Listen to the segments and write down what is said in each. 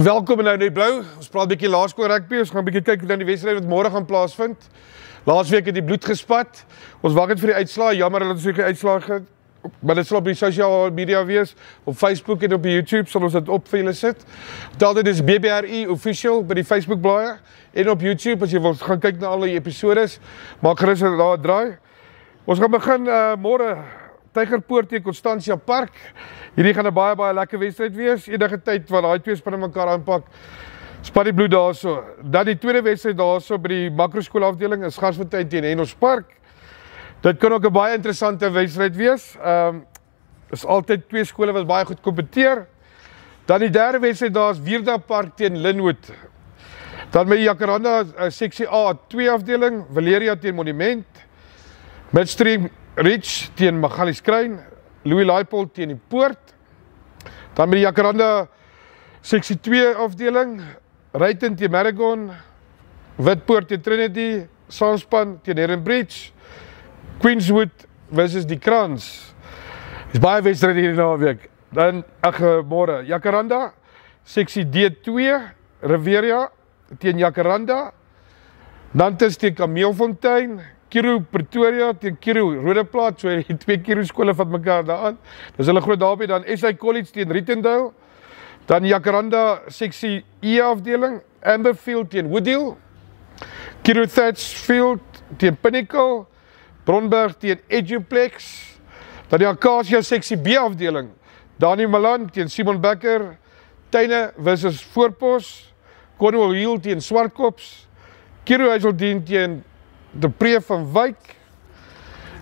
Welkom in nou die blou. Ons praat 'n bietjie laerskool rugby. Ons gaan 'n bietjie kyk hoe dan die wedstryd wat môre gaan plaasvind. Laasweek het die bloed gespat. Ons wag net vir die uitslae. Jammer dat ons nie uitslae het. Maar dit sal op die sosiale media wees, op Facebook en op YouTube sal ons dit op vir julle sit. Dit is BBRI official by die Facebook bladsy en op YouTube as jy wil gaan kyk na al die episodes. Maak gerus daar 'n draai. Ons gaan begin môre Tygerpoort teen Constantia Park. Hierdie gaan 'n baie lekker wedstryd wees. Enige tyd wat daai twee spanne mekaar aanpak, spat die bloed daarso. Dan die tweede wedstryd daarso by die makroskoolafdeling is Garsfontein teen Hennos Park. Dit kan ook 'n baie interessante wedstryd wees. Is altyd twee skole wat baie goed kompeteer. Dan die derde wedstryd daar is Wierda Park teen Linwood. Dan met die Jacaranda seksie A 2 afdeling, Valeria teen Monument, Midstream Ridge teen Magalieskruin, Louis Laipold teen die Poort. Dan met die Jacaranda seksie 2 afdeling, Ryten teen Maragon, Witpoort teen Trinity, Sanspan teen Heronbridge, Queenswood versus die Krans. Dis baie wedstryde hierdie naweek. Dan môre Jacaranda seksie D2, Riviera teen Jacaranda, Nantes teen Kameelfontein, Kiro Pretoria teen Kiro Rodeplaat, so die twee Kiro skole vat mekaar daaraan. Dis hulle groot derby. Dan SA College teen Rittendale, dan Jacaranda seksie E afdeling, Amberfield teen Woodhill, Kiro Thatchfield teen Pinnacle, Bronberg teen Eduplex, dan die Acacia seksie B afdeling, Dani Malan teen Simon Becker, Tuine versus Voorpos, Cornwall Hill teen Swartkops, Kiro Hazeldean teen De Pre van Wyk.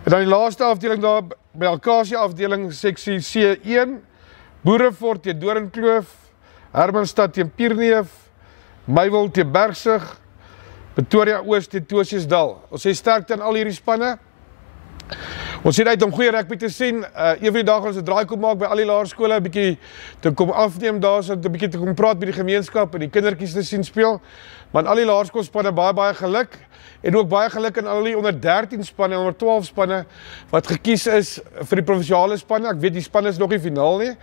En dan die laaste afdeling daar by Acacia afdeling seksie C1, Boerefort teen Doringkloof, Hermanstad teen Pierneef, Meywil teen Bergsig, Pretoria Oos teen Tosiusdal. Ons sê sterkte aan al hierdie spanne. Ons sien uit om goeie rugby te sien. Een van die dae gaan ons 'n draai kom maak by al die laerskole, 'n bietjie te kom afneem daar, so 'n bietjie te kom praat met die gemeenskap en die kindertjies te sien speel. Maar al die laerskoolspanne baie geluk en ook baie geluk aan al die onder 13 spanne en onder 12 spanne wat gekies is vir die provinsiale spanne. Ek weet die spanne is nog nie finaal nie,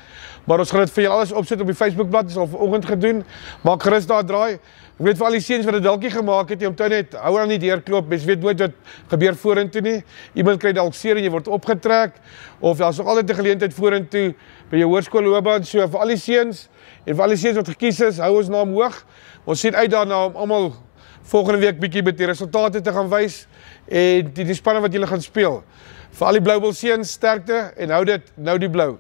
maar ons gaan dit vir julle alles opsit op die Facebookblad. Dis al vanoggend gedoen. Maak gerus daar draai. Ek weet vir al die seuns wat dit dalk nie gemaak het nie, om toe net hou aan die deur klop. Mens weet nooit wat gebeur vorentoe nie. Iemand kry dalk seer en jy word opgetrek, of daar's nog altyd 'n geleentheid vorentoe by jou hoërskoolloopbaan. So vir al die seuns en vir al die seuns wat gekies is, hou ons naam hoog. Ons sien uit daarna om almal volgende week bietjie met die resultate te gaan wys en die spanne wat julle gaan speel. Vir al die Bloubil seuns sterkte en hou dit nou die blou.